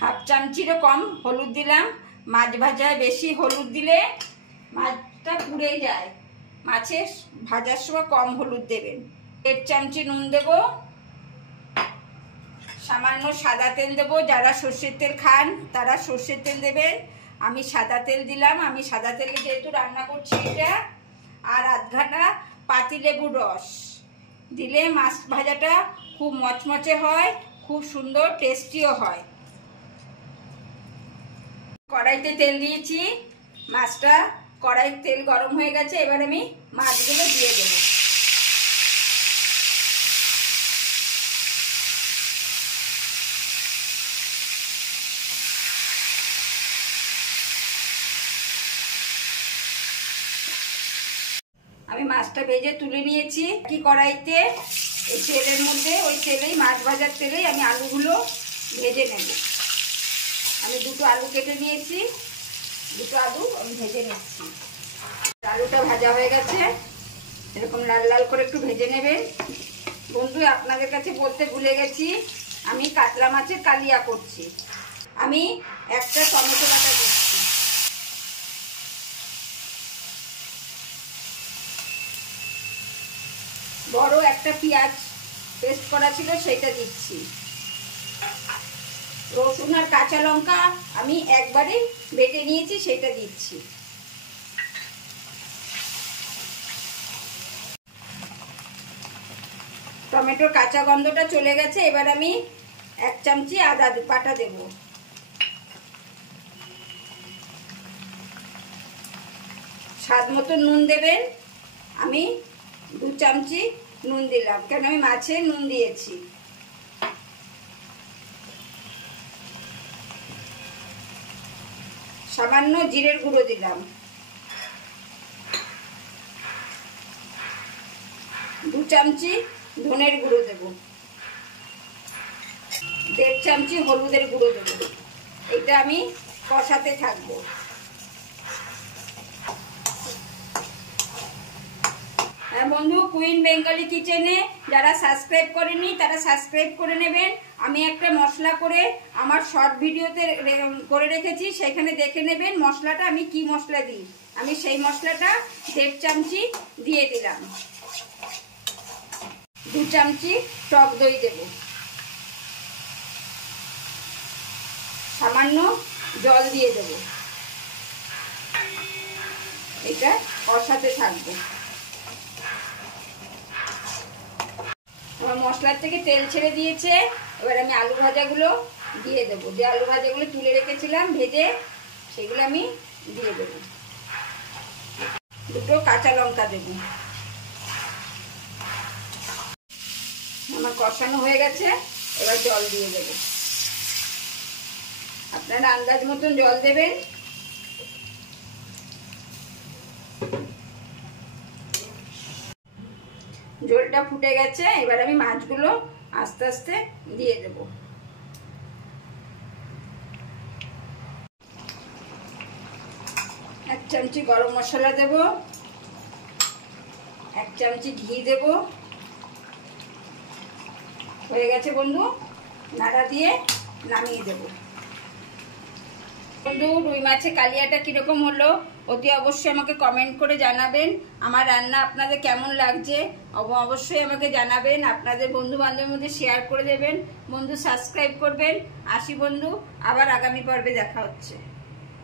Half চামচিরও কম হলুদ দিলাম। মাছ ভাজায় বেশি হলুদ দিলে মাছটা পুড়ে যায়, মাছের ভাজার সময় কম হলুদ দেবেন। 1 চামচি নুন দেব, সামান্য সাদা তেল দেব। যারা সর্ষের তেল খান তারা সর্ষের তেল দেবেন, আমি সাদা তেল দিলাম। আমি সাদা তেলে যেহেতু রান্না করছি এটা। আর আধখানা পাতিলেবুর রস দিলে মাছ ভাজাটা খুব মচমচে হয়, খুব সুন্দর টেস্টিও হয়। কড়াইতে তেল দিয়েছি, মাছটা কড়াইতে তেল গরম হয়ে গেছে। এবার আমি মাছগুলো দিয়ে দেব। আমি মাছটা ভেজে তুলে নিয়েছি। কি কড়াইতে এই তেলের মধ্যে, ওই তেলেই মাছ ভাজার তেলেই আমি আলুগুলো ভেজে নেব। আমি 2টো আলু কেটে নিয়েছি, 2টো আলু আমি ভেজে নিচ্ছি। আলুটা ভাজা হয়ে গেছে, এরকম লাল লাল করে একটু ভেজে নেবেন। বন্ধু, আপনাদের কাছে বলতে ভুলে গেছি, আমি কাতলা মাছের কালিয়া করছি। আমি একটা টমেটো বাটা দিচ্ছি, বড় একটা পেঁয়াজ পেস্ট করা ছিল সেটা দিচ্ছি। রসুন আর কাঁচা লঙ্কা আমি একবারে বেটে নিয়েছি সেটা দিচ্ছি। টমেটোর কাঁচা গন্ধটা চলে গেছে। এবার আমি 1 চামচি আদা বাটা দেব। স্বাদ মতো নুন দেবেন। আমি 2 চামচি নুন দিলাম, কেন আমি মাছে নুন দিয়েছি। সামান্য জিরের গুঁড়ো দিলাম, 2 চামচি ধনের গুঁড়ো দেব, 1.5 চামচি হলুদের গুঁড়ো দেব। এটা আমি কষাতে থাকবো। হ্যাঁ বন্ধু, কুইন বেঙ্গলি কিচেনে যারা সাবস্ক্রাইব করেনি তারা সাবস্ক্রাইব করে নেবেন। আমি একটা মশলা করে আমার শর্ট ভিডিওতে করে রেখেছি, সেখানে দেখে নেবেন মশলাটা আমি কি মশলা দিই। আমি সেই মশলাটা 1.5 চামচি দিয়ে দিলাম। 2 চামচি টক দই দেব, সামান্য জল দিয়ে দেব। এটা কষাতে থাকবো। আমার মশলার থেকে তেল ছেড়ে দিয়েছে। এবার আমি আলু ভাজাগুলো দিয়ে দেবো। যে আলু ভাজাগুলো তুলে রেখেছিলাম ভেজে, সেগুলো আমি দিয়ে দেবো। 2টো কাঁচা লঙ্কা দেব। আমার কষানো হয়ে গেছে, এবার জল দিয়ে দেব। আপনারা আন্দাজ মতন জল দেবেন। ঝোলটা ফুটে গেছে, এবার আমি মাছগুলো আস্তে আস্তে দিয়ে দেব। এক চামচি গরম মশলা দেব, 1 চামচি ঘি দেব। হয়ে গেছে বন্ধু, নাড়া দিয়ে নামিয়ে দেব। বন্ধু, রুই মাছের কালিয়াটা কিরকম হলো অতি অবশ্যই আমাকে কমেন্ট করে জানাবেন। আমার রান্না আপনাদের কেমন লাগছে অবশ্যই আমাকে জানাবেন। আপনাদের বন্ধু বান্ধবের মধ্যে শেয়ার করে দেবেন। বন্ধু, সাবস্ক্রাইব করবেন। আসি বন্ধু, আবার আগামী পর্বে দেখা হচ্ছে।